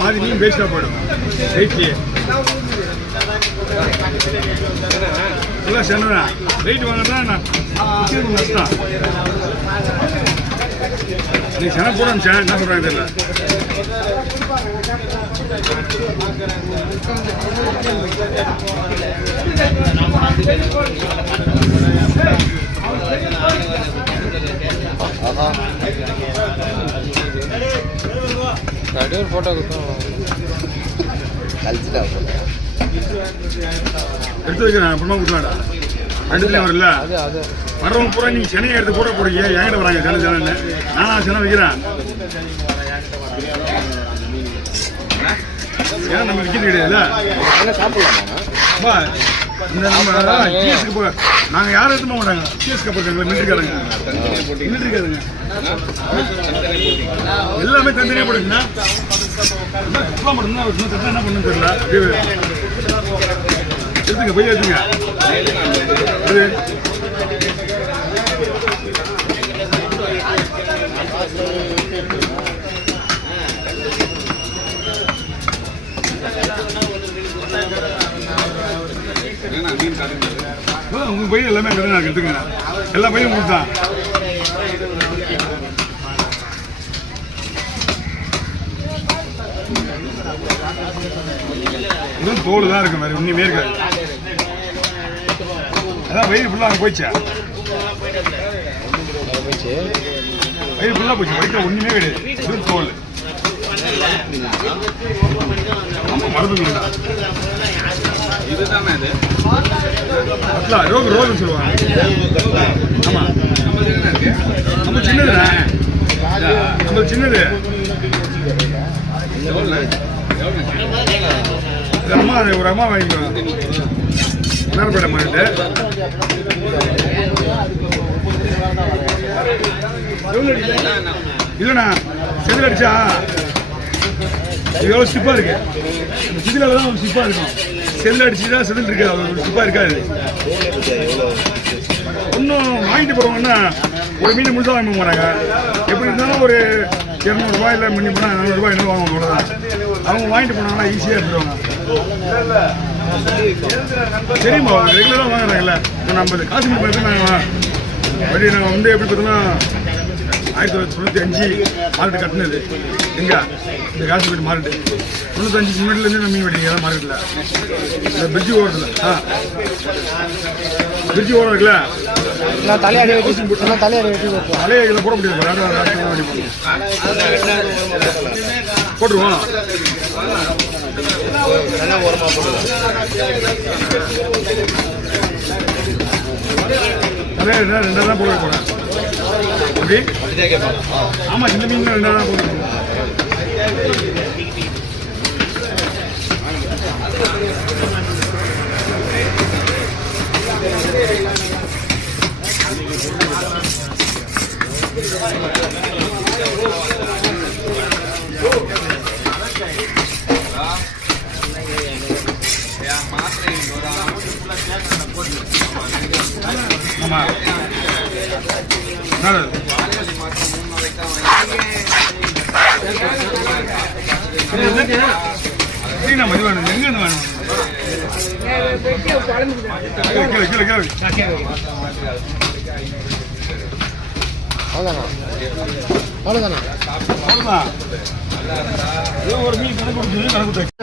பாதி மீன் வேஸ்டா போயிடும் வெயிட்லயே சொன்னா வெயிட் வாங்கினா நஷ்டம் நீ சென போட என்ன சொல்றாங்க தெரியல போட்டோ எடுத்து வைக்கிறேன் அப்புறமா கொடுக்கலாடா அடுத்துல வரல வர்றவங்க பூரா நீங்க சென்னை எடுத்து போட போறீங்க என்கிட்ட வராங்க சென்னை சென்னை நானா சென்னை வைக்கிறேன் ஏன்னா நம்ம விற்கிறது கிடையாதுல்ல சாப்பிடலாமா இந்த நம்ம டிஎஸ்க்கு போ நாங்கள் யாரும் எடுத்து போக மாட்டாங்க டிஎஸ்க்கு போட்டாங்க மிலிட்ரிக்காரங்க எல்லாமே தனித்தனியாக போடுச்சுன்னா என்ன பண்ணு தெரியல எடுத்துங்க போய் எடுத்துங்க உங்க பையன் எல்லாமே எடுத்துங்க எல்லா பையன் கொடுத்தான் இதுவும் தோல் தான் இருக்கு மாதிரி ஒன்றுமே இருக்காது அதான் வயிறு ஃபுல்லாக அங்கே போயிடுச்சா வயிறு ஃபுல்லாக போச்சு வயிற்று ஒன்றுமே கிடையாது இதுவும் தோல் மரபு இதுதானே இது ரோகு ரோகுன்னு சொல்லுவாங்க ஆமாம் நம்ம சின்னதுண்ணா நம்ம சின்னது அம்மா ஒரு அம்மா வாங்கிக்கிறோம் நேரப்பேட்டை மாறிட்டு இல்லைண்ணா செதில் அடிச்சா எவ்வளோ ஸ்டிப்பாக இருக்கு சிதில தான் ஒரு ஸ்டிப்பாக இருக்கும் செதில் அடிச்சுதான் செதில் இருக்காது ஒரு ஸ்டிப்பாக இருக்காது இன்னும் வாங்கிட்டு போகிறவங்கன்னா ஒரு மீன் முழுசாக வாங்க போகிறாங்க எப்படி இருந்தாலும் ஒரு 200 ரூபாய் இல்லை மின்னி போனால் 400 ரூபாய் என்ன வாங்குவாங்க அவ்வளோதான் அவங்க வாங்கிட்டு போனாங்கன்னா ஈஸியாக எடுத்துருவாங்க சரிம்மா அவங்க ரெகுலராக வாங்குறாங்கல்ல நம்ம காஷ்மீர் பார்த்து நாங்கள் படி நாங்கள் வந்து எப்படி பார்த்தோம்னா 1995 மார்க்கெட்டு கட்டினது எங்க இந்த காஷ்மீர் மார்க்கெட்டு 95 முன்னாடிலேருந்து நம்ம மீன் வெட்டிங்க தான் மார்க்கெட்டில் இந்த பிரிட்ஜு ஓரத்தில் பிரிட்ஜு ஓரம் இருக்குல்ல தலையை இதில் போட முடியாது போட்டுருவோம் அதே 2 தான் போட போகிறேன் அப்படி ஆமாம் இந்த மீன் 2 தான் போட்டு ஆமா மதி வேணும் எங்க வேணும் அவ்வளோதானா ஒரு மீன் கணக்கு கொடுத்து கணக்கு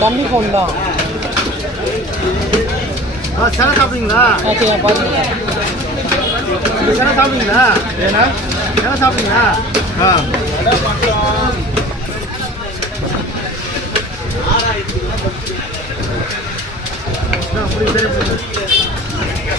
தம்பி ஃபோன் தான் சில சாப்பிடுங்களா? சரி பார்த்துக்கலாம். சில சாப்பிடுங்களா? ஏன்னா சில சாப்பிடுங்களா?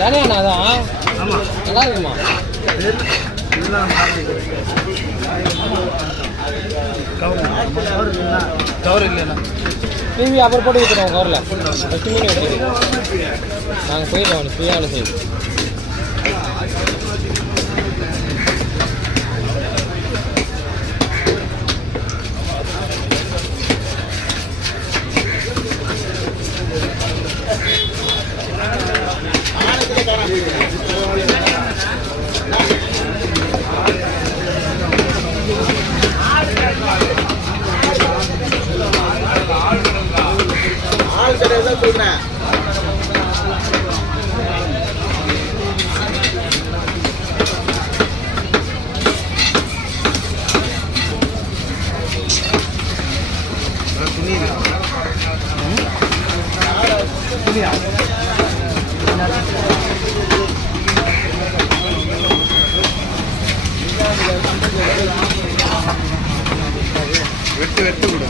தானே அண்ணா அதான் ஆமாம், நல்லா இருக்குமா? கவர் இல்லைண்ணா. டிவி அப்புறம் போட்டு விட்டுருவோம் கவரில். ஃபஸ்ட்டு மீன் வச்சுருக்கோம். நாங்கள் போயிடுவோம் ஃப்ரீயாக வேலை செய்யும். ஆள் கிடையாது சொல்கிறேன். வெட்டு வெட்டு கொடு.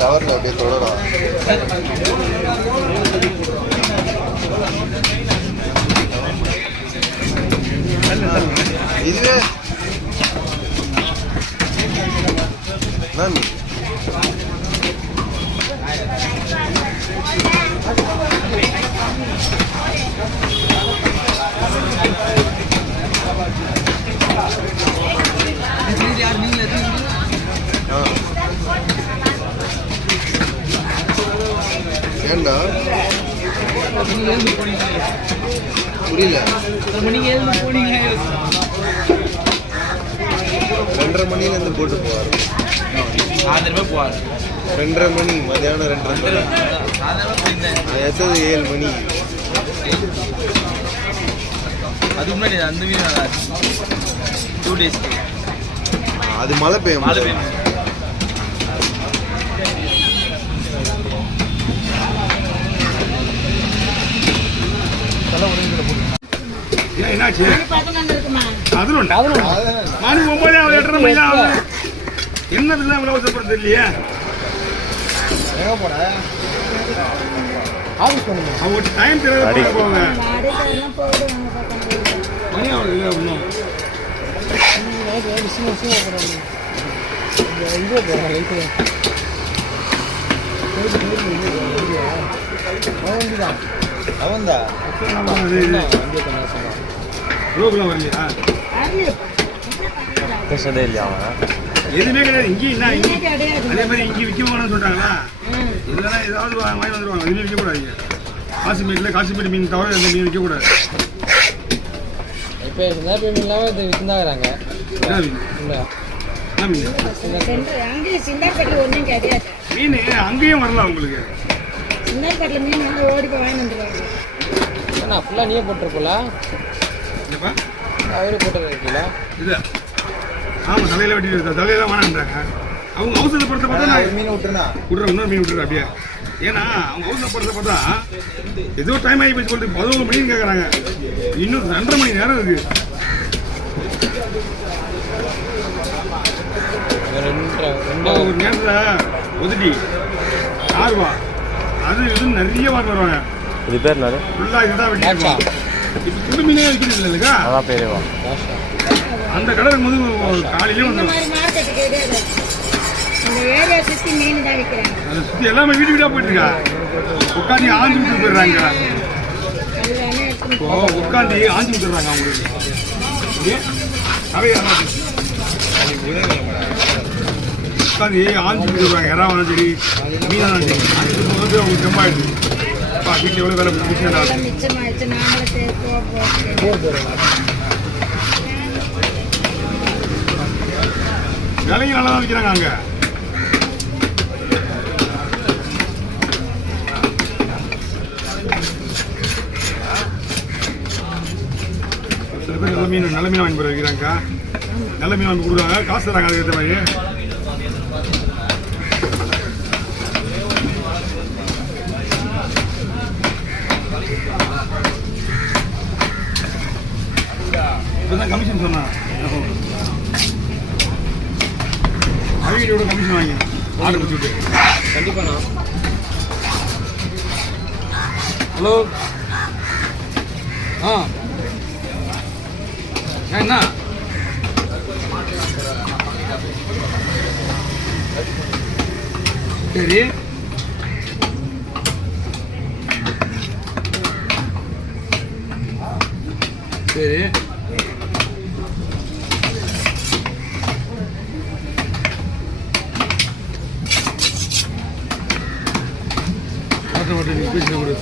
கவரில் அப்படியே தொடரும். இதுவே மேம் ஏண்டா புரியல. 2:30 மணிலேருந்து போட்டு போவார். 2:30 மணி மதியானம் 2:30 எத்தது 7 மணி. அதுக்கு முன்னாடி அந்த மீன் 2 days அது மழை பெய்யும். என்னாச்சு? 11 மணி 9 ஆகுது, 8:30 மணி தான் ஆகுது. என்னதுக்கு தான் இவ்வளோ அவசரப்படுறது இல்லையா? அவங்க டைம் தெரியாத போவாங்க. மணி ஆகுது இல்லை இன்னும். அவன்தா ரோகுலாம் வரலையா? பேசதே இல்லையா அவன்? எதுவுமே கிடையாது. இங்கேயும் அதே மாதிரி இங்கே விற்க போகணும்னு சொல்லிட்டாங்களா? இதெல்லாம் ஏதாவது வாங்கி வந்துடுவாங்க. எதுவுமே விற்கக்கூடாது. காசிமேட்டு மீன் தவிர எந்த மீன் விற்கக்கூடாது. இப்போ சிந்தாப்பி மீன் இல்லாமல் இது விற்றுந்தாங்கிறாங்க. என்ன மீன்? இல்லை என்ன மீன்? அங்கேயும் சிந்தாப்பட்டில் ஒன்றும் கிடையாது. மீன் அங்கேயும் வரலாம் உங்களுக்கு. சிந்தாப்பட்டில் மீன் வந்து ஓடி போய் வாங்கி வந்துடுவாங்க. ஏன்னா ஃபுல்லாக நீயே போட்டிருக்கோல? இல்லைப்பா, அவரே போட்டுருக்கீங்களா? இது ஆமாம், தலையில் வெட்டி தலையெல்லாம் வேணான்றாங்க அவங்க. அவசரப்படுத்த பார்த்தா நான் மீன் விட்டுருண்ணா விட்றேன், இன்னொரு மீன் விட்டுறேன். அப்படியே ஏன்னா அவங்க அவசரப்படுறத பார்த்தா ஏதோ டைம் ஆகி போய் சொல்லிட்டு 11 மணின்னு கேட்குறாங்க. இன்னும் 2.5 மணி நேரம் இருக்கு. ஒரு நேரத்தில் ஒதுட்டி ஆர்வா அது இதுன்னு நிறைய வாங்க வருவாங்க. இது பேர் என்னது? ஃபுல்லாக இதுதான் வெட்டிருக்கோம். இப்போ புது மீனே விற்கிறது இல்லைக்கா, அதான் பேரேவா? அந்த கடை இருக்கும்போது காலையிலே இந்த வந்துடும். மாதிரி மார்க்கெட்டு கிடையாது. இந்த ஏரியா சுற்றி மீன் தான் விற்கிறாங்க. அதை சுற்றி எல்லாமே வீடு வீடாக போயிட்டு இருக்கா. உட்காந்து ஆஞ்சு விட்டு போயிடுறாங்க. அதுதானே எடுத்துன்னு இப்போ உட்காந்து ஆஞ்சு விட்டுறாங்க அவங்களுக்கு. நிறைய உட்காந்து ஆஞ்சு விட்டுருவாங்க. இறாவாலும் சரி மீனாலும் சரி ஆஞ்சு போது அவங்களுக்கு ரொம்ப ஆயிடுது. வீட்டில் எவ்வளோ வேலை மிச்சம் எல்லாம் மிச்சமாயிடுச்சு. நாங்களும் சேர்ப்போம். விலைங்க நல்லா தான் விற்கிறாங்க அங்கே. சில பேர் நல்ல மீன் வாங்கி போய் வைக்கிறாங்கக்கா. நல்ல மீன் வாங்கி கொடுக்குறாங்க, காசு தராங்க அதுக்கு ஏற்ற மாதிரி. இப்போதான் கமிஷன் சொன்னான். ஐடியோட கமிஷன் வாங்கி ஆர்டர் வச்சுட்டு. கண்டிப்பாண்ணா. ஹலோ. என்ன சரி சரி நீ பேசின கொடு.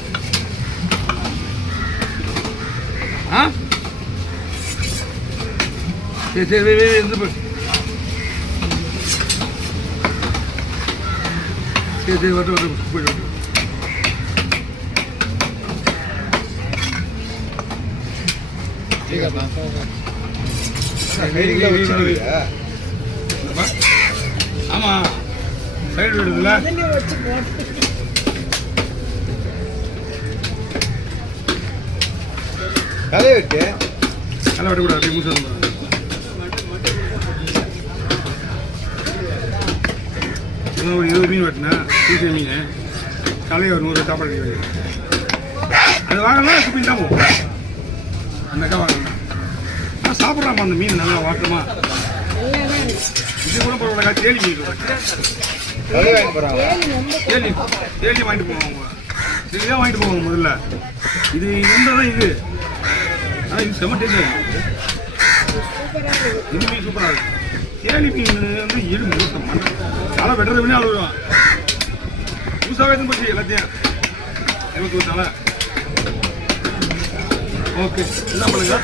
சரி சரி இருந்து போய் சரி சரி வரட்டும் போயிட்டு ஆமா சைடு விடுதுல வச்சு போட்டு தலையை விட்டு நல்லா விடக்கூடாது. மூச்சு ஒரு 20 மீன் வெட்டினேன். பூசை மீன் தலையை ஒரு 100 சாப்பாடு அது வாங்கலாம். மீன் தான் போகும். அந்த அக்கா வாங்கலாம். நான் சாப்பிட்றாமா அந்த மீன் நல்லா வாட்டமா. இது கூட பரவாயில்ல. தேலி மீன் தலை வாங்கி போகிறாங்க. தேலி தேலி வாங்கிட்டு போவாங்க. இதுதான் வாங்கிட்டு போவாங்க முதல்ல. இது இருந்தால் இது. ஆனால் இது செம்ம டேஸ்ட். இந்த மீன் சூப்பராக இருக்கும். தேலி மீன் வந்து எடு முழுக்கம் தலை வெட்டுறது விட அழுவான். புதுசாகவே எடுத்து போச்சு எல்லாத்தையும். 21 தலை. ஓகே என்ன பண்ணுங்க.